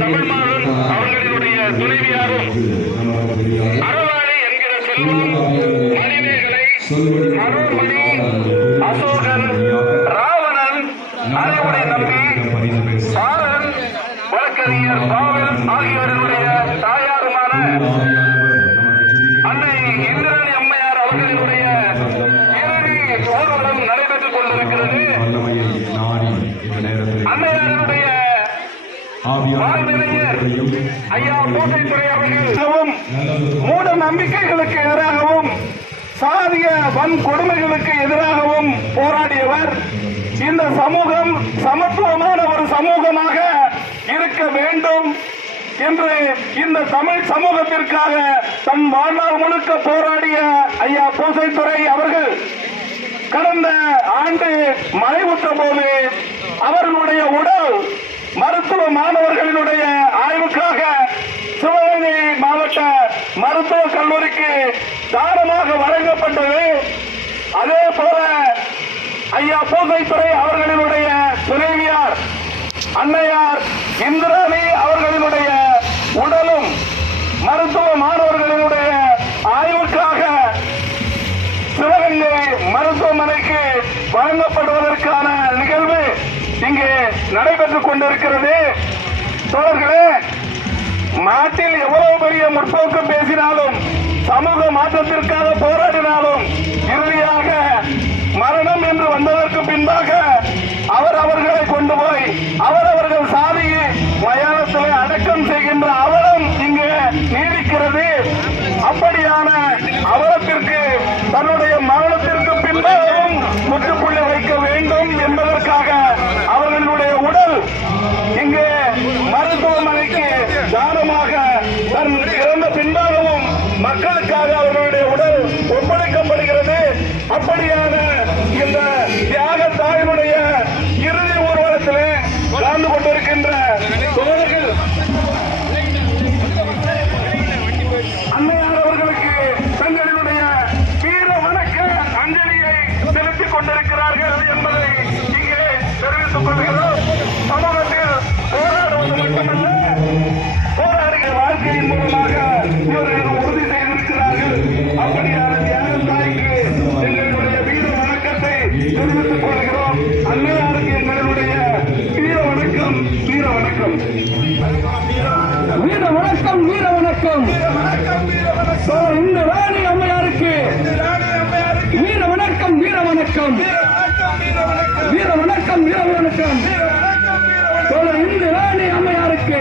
தமிழ் மாதன் அவர்களுடைய துணைவியாரும் அறவாளி என்கிற செல்வம் மணிமேகலை மனோன்மணி அசோகன் ராவணன் அறிவுடை நம்பி சாரன் வழக்கறிஞர் பாவல் ஆகியோருடைய தாயாருமான அன்னை இந்திராணி அம்மையார் அவர்களுடைய இறுதி ஊர்வலம் நடைபெற்றுக் கொண்டிருக்கிறது. அம்மையாருடைய ஐயா பூசைத்துறை அவர்கள் மூட நம்பிக்கைகளுக்கு எதிராகவும் சாதிய வன்கொடுமைகளுக்கு எதிராகவும் போராடியவர். இந்த சமூகம் சமத்துவமான ஒரு சமூகமாக இருக்க வேண்டும் என்று இந்த தமிழ் சமூகத்திற்காக தன் வாழ்நாள் முழுக்க போராடிய ஐயா பூசைத்துறை அவர்கள் கடந்த ஆண்டு மறைவுற்ற போது அவர்களுடைய உடல் மருத்துவ மாணவர்களினுடைய ஆய்வுக்காக சிவகங்கை மாவட்ட மருத்துவக் கல்லூரிக்கு தானமாக வழங்கப்பட்டது. அதே போல ஐயா பூசைத்துறை அவர்களினுடைய துணைவியார் அன்னையார் இந்திராணி அவர்களினுடைய உடலும் மருத்துவ மாணவர்களினுடைய ஆய்வுக்காக சிவகங்கை மருத்துவமனைக்கு வழங்கப்படுவதற்கான நிகழ்வு இங்கே நடைபெற்றுக் கொண்டிருக்கிறது. தோழர்களே, நாட்டில் எவ்வளவு பெரிய முற்போக்கு பேசினாலும் சமூக மாற்றத்திற்காக போராடினாலும் இறுதியாக மரணம் என்று வந்ததற்கு பின்பாக அவர்களை கொண்டு போய் அவர்கள் சாதியை மயானத்திலே அடக்கம் செய்கின்ற அவலம் இங்கு நீடிக்கிறது. அப்படியான அவலத்திற்கு தன்னுடைய மரணத்திற்கு பின்பாகவும் முற்றுப்புள்ளி வைக்க வேண்டும் என்பதற்காக அவர்களுடைய உடல் இங்கே மருத்துவமனைக்கு தானமாக தன் இறந்த பின்பாகவும் மக்களுக்காக அவர்களுடைய உடல் ஒப்படைக்கப்படுகிறது. அப்படியான இந்த தியாக தாயினுடைய இறுதி ஊர்வலத்திலே கலந்து கொண்டிருக்கின்ற தோழர்கள் அன்னையார் அவர்களுக்கு தங்களினுடைய வீர வணக்க அஞ்சலியை செலுத்திக் கொண்டிருக்கிறார்கள் என்பதை இங்கே தெரிவித்துக் கொள்கிறோம். சமூகத்தில் போராடுவது மட்டுமல்ல, போராடுகிற வாழ்க்கையின் மூலமாக இவர்கள் உறுதி செய்திருக்கிறார்கள். அப்படியான தியாக தாய்க்கு எங்களுடைய வீர வணக்கத்தை தெரிவித்துக் கொள்கிறோம். அன்னையாருக்கு எங்களுடைய வீர வணக்கம், வீர வணக்கம், வீர வணக்கம், வீர வணக்கம், இந்த ராணி அம்மையாருக்கு வீர வணக்கம், வீர வணக்கம், வீர வணக்கம், வீர வணக்கம், இந்த ராணி அம்மையாருக்கு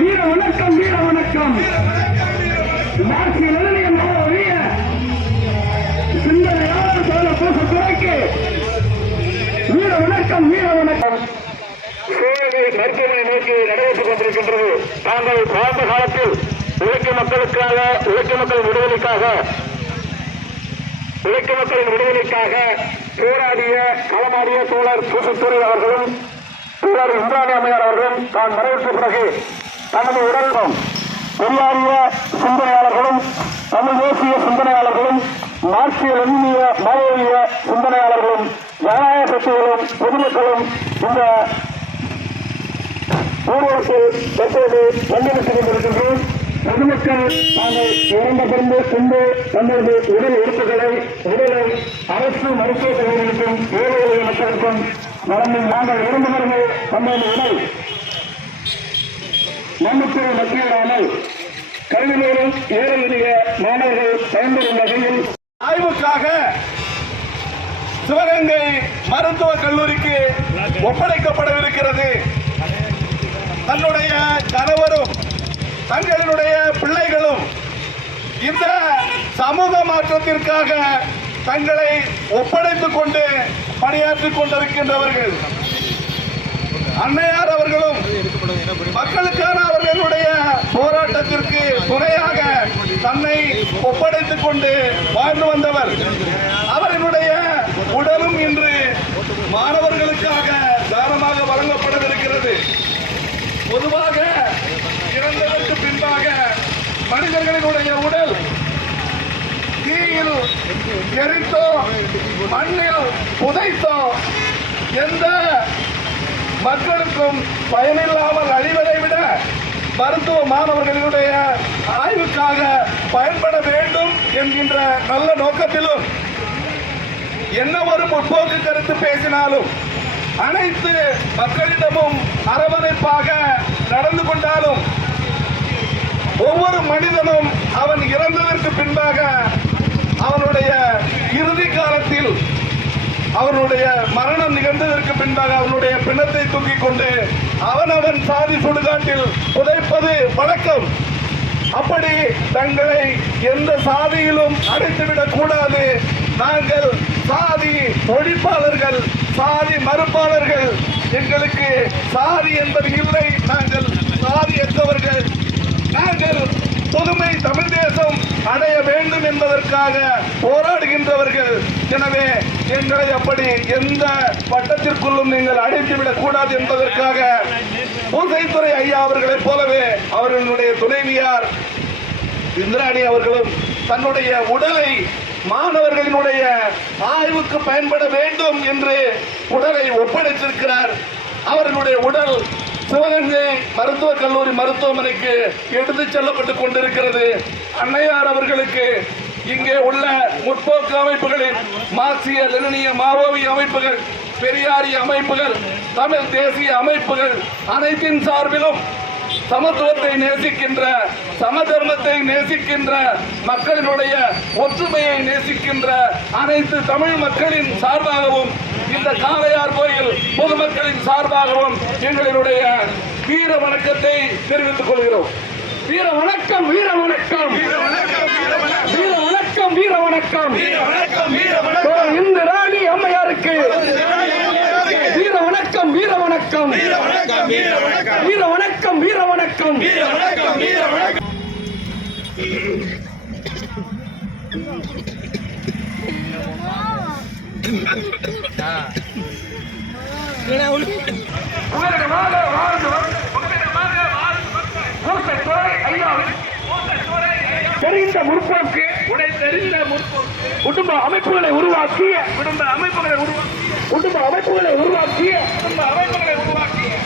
வீர வணக்கம், வீர வணக்கம். சிந்தனையாளர் தோழர் பூசத்துறைக்கு வீர வணக்கம், வீர வணக்கம். சிவகங்கை மருத்துவமனை நோக்கி நடைபெற்றுக் கொண்டிருக்கின்றது. தாங்கள் வாழ்ந்த காலத்தில் உழைக்கும் மக்களுக்காக, உழைக்கும் மக்களின் விடுதலைக்காக போராடிய களமாடிய தோழர் பூசத்துறை அவர்களும் தோழர் இந்திராணி அம்மையார் அவர்களும் தான் மறைவுற்ற பிறகு தனது உடலும் பெரியாரிய சிந்தனையாளர்களும் தமிழ் தேசிய சிந்தனையாளர்களும் மார்க்சிய லெனினிய மாவோயிய சிந்தனையாளர்களும் ஜனநாயக சக்திகளும் பொதுமக்களும் இந்த ஊர்வலத்தில் தற்போது பங்கெடுத்துக் கொண்டிருக்கின்றோம். பொதுமக்கள் தாங்கள் இறந்த பிறந்து கொண்டு தங்களது உடல் உடலை அரசு மருத்துவக் கல்லூரிகளுக்கும் ஏழை மக்களுக்கும் வழங்கும். நாங்கள் இறந்த பிறகு தங்களது உடல் நம்பிக்கை மத்தியிலாமல் கல்வியிலும் ஏழை எளிய மாணவர்கள் பயன்பெறும் வகையில் ஆய்வுக்காக சிவகங்கை மருத்துவக் கல்லூரிக்கு ஒப்படைக்கப்படவிருக்கிறது. தன்னுடைய கணவரும் தங்களுடைய பிள்ளைகளும் இந்த சமூக மாற்றத்திற்காக தங்களை ஒப்படைத்துக் கொண்டு பணியாற்றிக் கொண்டிருக்கின்றவர்கள். அன்னையார் அவர்களும் மக்களுக்கான அவர்களுடைய போராட்டத்திற்கு துணையாக தன்னை ஒப்படைத்துக் கொண்டு வாழ்ந்து வந்தவர். அவர்களுடைய உடலும் இன்று மாணவர்களுக்காக தானமாக வழங்கப்படவிருக்கிறது. பொதுவாக இறந்ததற்கு பின்பாக மனிதர்களினுடைய உடல் தீயில் எரித்தோ மண்ணில் புதைத்தோ எந்த மக்களுக்கும் பயனில்லாமல் அழிவதை விட மருத்துவ மாணவர்களுடைய ஆய்வுக்காக பயன்பட வேண்டும் என்கின்ற நல்ல நோக்கத்திலும் என்ன ஒரு முற்போக்கு கருத்து பேசினாலும் அனைத்து மக்களிடமும் அரவணைப்பாக நடந்து கொண்டாலும் ஒவ்வொரு மனிதனும் அவன் இறந்ததற்கு பின்பாக அவனுடைய இறுதி காலத்தில் அவனுடைய மரணம் நிகழ்ந்ததற்கு பின்பாக அவனுடைய பிணத்தை தூக்கிக் கொண்டு அவன் சாதி சுடுகாட்டில் புதைப்பது வழக்கம். அப்படி தங்களை எந்த சாதியிலும் அடைத்துவிடக் கூடாது. நாங்கள் சாதி ஒழிப்பாளர்கள், சாதி மறுப்பாளர்கள். எங்களுக்கு சாதி என்பது இல்லை. நாங்கள் சாதியற்றவர்கள். நாங்கள் புதுமை தமிழ் தேசம் அடைய வேண்டும் என்பதற்காக போராடுகின்றவர்கள். எனவே எங்களை அப்படி எந்த பட்டத்திற்குள்ளும் நீங்கள் அடைத்துவிடக் கூடாது என்பதற்காக பூசைத்துறை ஐயா அவர்களைப் போலவே அவர்களுடைய துணைவியார் இந்திராணி அவர்களும் தன்னுடைய உடலை மாணவர்களினுடைய ஆய்வுக்கு பயன்பட வேண்டும் என்று உடலை ஒப்படைத்திருக்கிறார். அவர்களுடைய உடல் சிவகங்கை மருத்துவக் கல்லூரி மருத்துவமனைக்கு எடுத்துச் செல்லப்பட்டுக் கொண்டிருக்கிறது. அன்னையார் அவர்களுக்கு இங்கே உள்ள முற்போக்கு அமைப்புகளின் மார்க்சிய லெனினிய மாவோவி அமைப்புகள், பெரியாரிய அமைப்புகள், தமிழ் தேசிய அமைப்புகள் அனைத்தின் சார்பிலும் சமத்துவத்தை நேசிக்கின்ற, சமதர்மத்தை நேசிக்கின்ற, மக்களினுடைய ஒற்றுமையை நேசிக்கின்ற அனைத்து தமிழ் மக்களின் சார்பாகவும் இந்த காளையார் கோயில் பொதுமக்களின் சார்பாகவும் எங்களுடைய வீர வணக்கத்தை தெரிவித்துக் கொள்கிறோம். வீர வணக்கம், வீர வணக்கம், வீர வணக்கம், வீர வணக்கம், வீர வணக்கம். இந்திராணி அம்மையாருக்கு வீர வணக்கம், வீர வணக்கம், வீர வணக்கம், வீர வணக்கம், வீர வணக்கம், வீர வணக்கம், வீர வணக்கம், வீர வணக்கம். தெரிந்த முற்போக்கு, தெரிந்த முற்போக்கு குடும்ப அமைப்புகளை உருவாக்கிய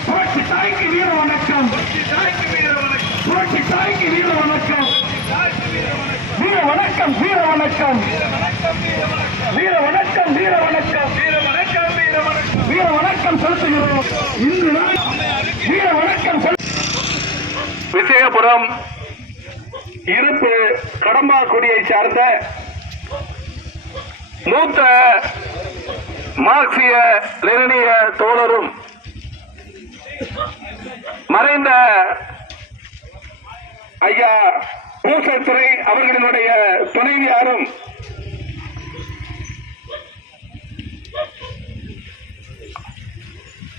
புரட்சி தாய்க்கு வீர வணக்கம், புரட்சி தாய்க்கு வீர வணக்கம், வீர வணக்கம், வீர வணக்கம், வீர வணக்கம், வீர வணக்கம், வீர வணக்கம் செலுத்துகிறோம். இன்று வீர வணக்கம். விஜயபுரம் இருப்பு கடம்பாக்குடியை சார்ந்த மூத்த மார்க்சிய லெனினிய தோழரும் மறைந்த ஐயா பூசத்துறை அவர்களினுடைய துணைவியாரும்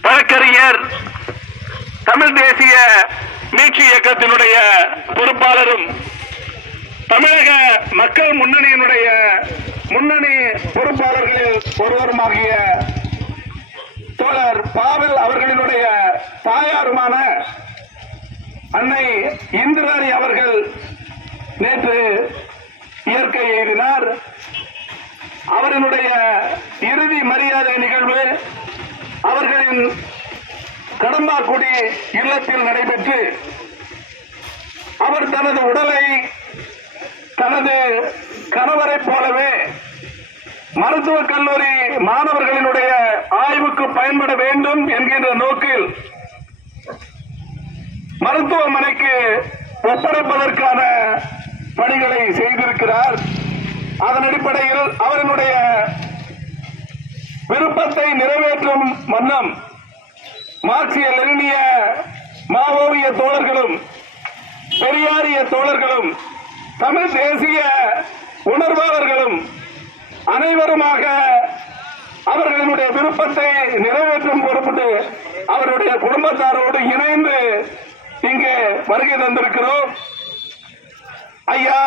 வழக்கறிஞர் தமிழ் தேசிய மீட்சி இயக்கத்தினுடைய பொறுப்பாளரும் தமிழக மக்கள் முன்னணியினுடைய முன்னணி பொறுப்பாளர்களில் ஒருவருமாகிய தோழர் பாவில் அவர்களினுடைய தாயாருமான அன்னை இந்திராணி அவர்கள் நேற்று இயற்கை எய்தினார். அவர்களுடைய இறுதி மரியாதை நிகழ்வு அவர்களின் கடம்பாக்குடி இல்லத்தில் நடைபெற்று அவர் தனது உடலை தனது கணவரை போலவே மருத்துவக் கல்லூரி மாணவர்களினுடைய ஆய்வுக்கு பயன்பட வேண்டும் என்கின்ற நோக்கில் மருத்துவமனைக்கு ஒப்படைப்பதற்கான பணிகளை செய்திருக்கிறார். அதன் அடிப்படையில் அவர்களுடைய விருப்பத்தை நிறைவேற்றும் வண்ணம் மார்க்சிய லெனினிய மாவோவிய தோழர்களும் பெரியாரிய தோழர்களும் தமிழ் தேசிய உணர்வாளர்களும் அனைவருமாக அவர்களுடைய விருப்பத்தை நிறைவேற்றும் பொறுப்பு அவருடைய குடும்பத்தாரோடு இணைந்து இங்கே வருகை தந்திருக்கிறோம். ஐயா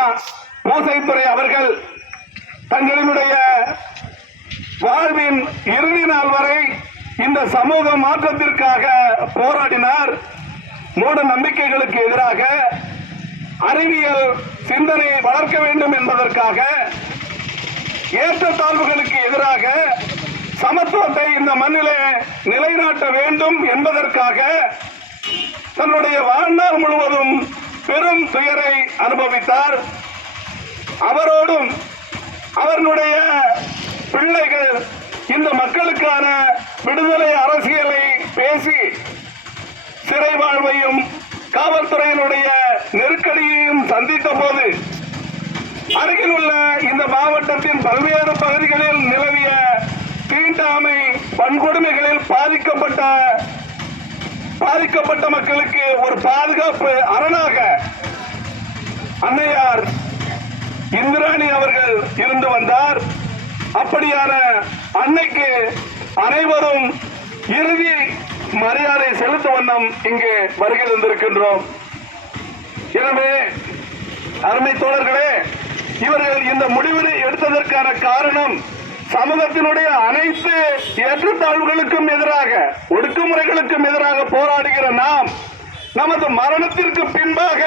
பூசைத்துறை அவர்கள் தங்களினுடைய வாழ்வின் இறுதி நாள் வரை இந்த சமூக மாற்றத்திற்காக போராடினார். மூட நம்பிக்கைகளுக்கு எதிராக அறிவியல் சிந்தனையை வளர்க்க வேண்டும் என்பதற்காக, ஏற்றத்தாழ்வுகளுக்கு எதிராக சமத்துவத்தை இந்த மண்ணிலே நிலைநாட்ட வேண்டும் என்பதற்காக தன்னுடைய வாழ்நாள் முழுவதும் பெரும் துயரை அனுபவித்தார். அவரோடும் அவர்களுடைய பிள்ளைகள் இந்த மக்களுக்கான விடுதலை அரசியலை பேசி சிறை வாழ்வையும் காவல்துறையினுடைய நெருக்கடியையும் சந்தித்த போது அருகில் உள்ள இந்த மாவட்டத்தின் பல்வேறு பகுதிகளில் நிலவிய தீண்டாமை வன்கொடுமைகளில் பாதிக்கப்பட்ட மக்களுக்கு ஒரு பாதுகாப்பு அரணாக அன்னையார் இந்திராணி அவர்கள் இருந்து வந்தார். அப்படியான அன்னைக்கு அனைவரும் இறுதி மரியாதை செலுத்தும் வண்ணம் இங்கு வருகை தந்திருக்கின்றோம். எனவே அருமை தோழர்களே, இவர்கள் இந்த முடிவினை எடுத்ததற்கான காரணம் சமூகத்தினுடைய அனைத்து ஏற்றத்தாழ்வுகளுக்கும் எதிராக, ஒடுக்குமுறைகளுக்கும் எதிராக போராடுகிற நாம் நமது மரணத்திற்கு பின்பாக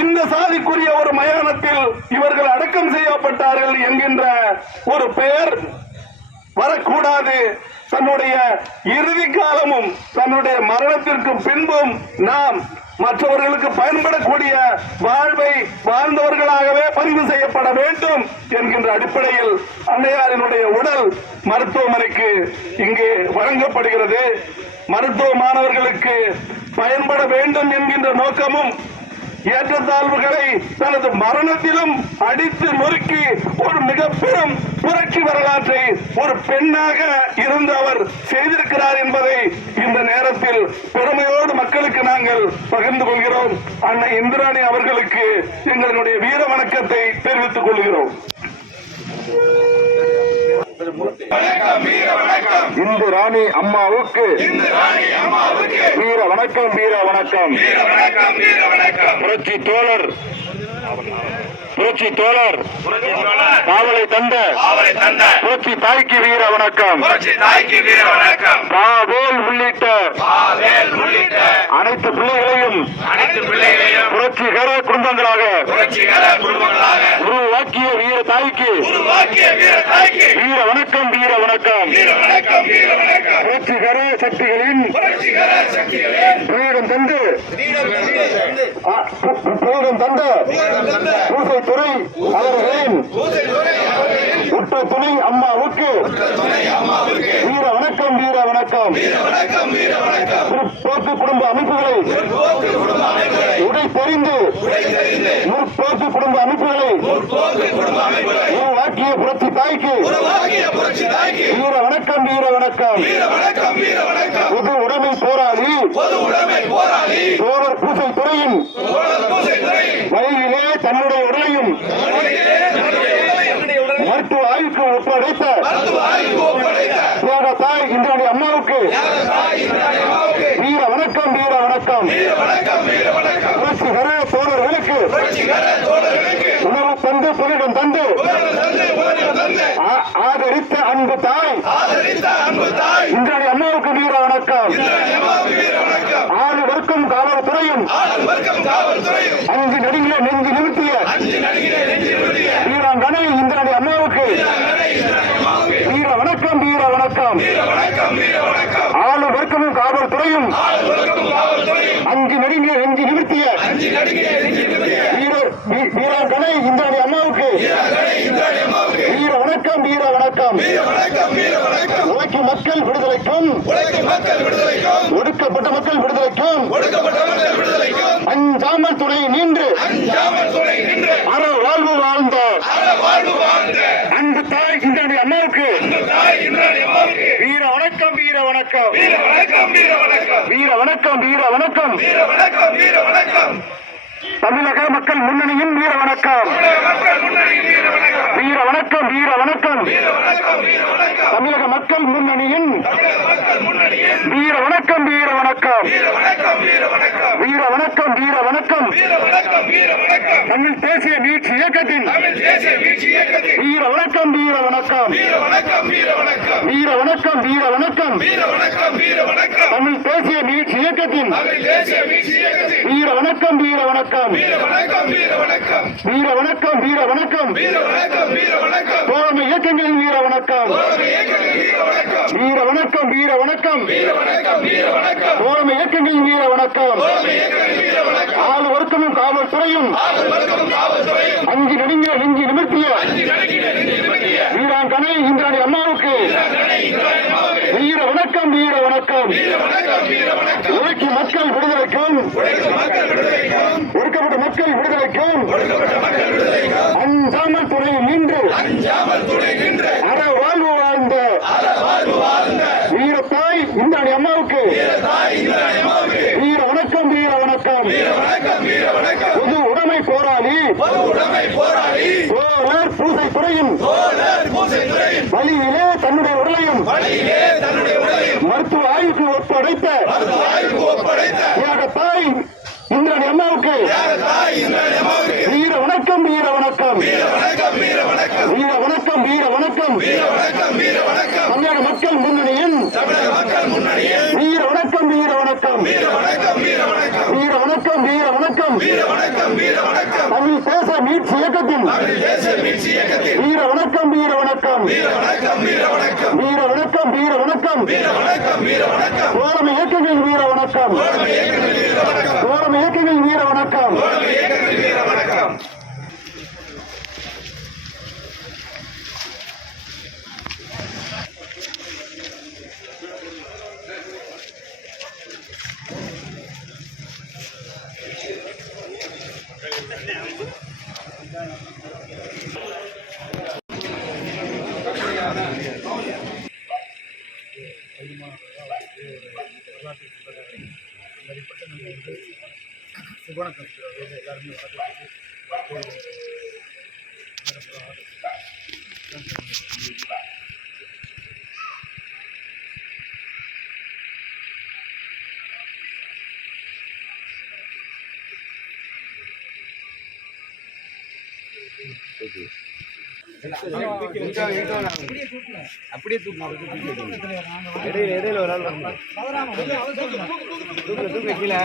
இந்த சாதிக்குரிய ஒரு மயானத்தில் இவர்கள் அடக்கம் செய்யப்பட்டார்கள் என்கின்ற ஒரு பெயர் வரக்கூடாது. தன்னுடைய இறுதி காலமும் தன்னுடைய மரணத்திற்கு பின்பும் நாம் மற்றவர்களுக்கு பயன்படக்கூடிய வாழ்வை வாழ்ந்தவர்களாகவே பதிவு செய்யப்பட வேண்டும் என்கின்ற அடிப்படையில் அன்னையாரினுடைய உடல் மருத்துவமனைக்கு இங்கே வழங்கப்படுகிறது. மருத்துவ மாணவர்களுக்கு பயன்பட வேண்டும் என்கின்ற நோக்கமும், ஏற்றத்தாழ்வுகளை தனது மரணத்திலும் அடித்து நொறுக்கி ஒரு மிக பெரும் புரட்சி வரலாற்றை ஒரு பெண்ணாக இருந்து அவர் செய்திருக்கிறார் என்பதை இந்த நேரத்தில் பெருமையோடு மக்களுக்கு நாங்கள் பகிர்ந்து கொள்கிறோம். அன்னை இந்திராணி அவர்களுக்கு எங்களுடைய வீர வணக்கத்தை தெரிவித்துக் கொள்கிறோம். இந்திராணி அம்மாவுக்கு வீர வணக்கம், வீர வணக்கம். புரட்சி தோழர் காவலை தந்த புரட்சி தாய்க்கு வீர வணக்கம். பாவேல் உள்ளிட்ட அனைத்து பிள்ளைகளையும் புரட்சிகர குடும்பங்களாக உருவாக்கிய வீர தாய்க்கு வீர வணக்கம், வீர வணக்கம். புரட்சிகர சக்திகளின் பீடம் தந்து பூசைத்துறை அவர்களின் உற்ற துணை அம்மாவுக்கு வீர வணக்கம், வீர வணக்கம். முற்போக்கு குடும்ப அமைப்புகளை உடை தெரிந்து முற்போக்கு குடும்ப அமைப்புகளை உருவாக்கிய புரட்சி தாய்க்கு வீர வணக்கம், வீர வணக்கம். பொது உடைமை போராளி தோழர் பூசைத்துறையின் வழியிலே தன்னுடைய உடலையும் மருத்துவ ஆய்வுக்கு ஒப்படைத்த தாய் இந்திராணி அம்மாவுக்கு வீர வணக்கம், வீர வணக்கம். புரட்சிகர தோழர்களுக்கு உணவு தந்து புலிடம் தந்து ஆதரித்த அன்பு தாய் இந்திராணி அம்மாவுக்கு வீர வணக்கம். 6 வர்க்கம் காவல்துறையும் 5 நடிகை நெஞ்சு நிறுத்திய வீராங்கனை இந்திராணி அம்மாவுக்கு வீர வணக்கம், வீர வணக்கம். 6 வர்க்கமும் காவல்துறையும் 5 நடிகை நெஞ்சு நிறுத்திய வீராங்கனை இந்திராணி அம்மாவுக்கு வீர வணக்கம், வீர வணக்கம். உழைக்கும் மக்கள் விடுதலைக்கும் ஒடுக்கப்பட்ட மக்கள் விடுதலைக்கும் அஞ்சாமல் துணை நின்று அற வாழ்வு வாழ்ந்த அன்பு தாய் இந்திராணி அம்மாவுக்கு வீர வணக்கம், வீர வணக்கம். வீர வணக்கம், வீர வணக்கம். தமிழக மக்கள் முன்னணியின் வீர வணக்கம். வீர வணக்கம், வீர வணக்கம். தமிழக மக்கள் முன்னணியின் வீர வணக்கம், வீர வணக்கம். வீர வணக்கம், வீர வணக்கம். தமிழ் தேசிய மீட்சி இயக்கத்தின் வீர வணக்கம், வீர வணக்கம். வீர வணக்கம், வீர வணக்கம். தமிழ் தேசிய மீட்சி இயக்கத்தின் வீர வணக்கம், வீர வணக்கம். வீர வணக்கம், வீர வணக்கம். தோழமை இயக்கங்களின் வீர வணக்கம். வீர வணக்கம், வீர வணக்கம். தோழமை இயக்கங்களின் வீர வணக்கம். ஆளு வர்க்கமும் காவல்துறையும் அஞ்சு நடுங்கிய நெஞ்சு நிமிர்த்திய வீராங்கனை இந்திராணி அம்மாவுக்கு வீர வணக்கம், வீர வணக்கம். உழைக்கும் மக்கள் விடுதலைக்கும் ஒடுக்கப்பட்ட மக்கள் விடுதலைக்கும் அஞ்சாமல் துணை நின்று அற வாழ்வு வாழ்ந்த வீரத்தாய் இந்திராணி அம்மாவுக்கு வீர வணக்கம், வீர வணக்கம். பொது உடைமை போராளி தோழர் பூசை துறையும் வழியிலே தன்னுடைய உடலையும் மருத்துவ ஆய்வுக்கு ஒப்படைத்த தியாகத்தாய் இந்திராணி அம்மாவுக்கு வீர வணக்கம், வீர வணக்கம். வீர வணக்கம், வீர வணக்கம். தமிழக மக்கள் முன்னணியின் வீர வணக்கம், வீர வணக்கம். வீர வணக்கம், வீர வணக்கம். தமிழ் தேச மீட்சி இயக்கத்தின் வீர வணக்கம், வீர வணக்கம். வீர வணக்கம், வீர வணக்கம். தோழமை இயக்கங்களின் வீர வணக்கம். தோழமை இயக்கங்களின் வீர வணக்கம். அப்படியே இடையில ஒரு ஆள் வரணும். தூக்க கீழே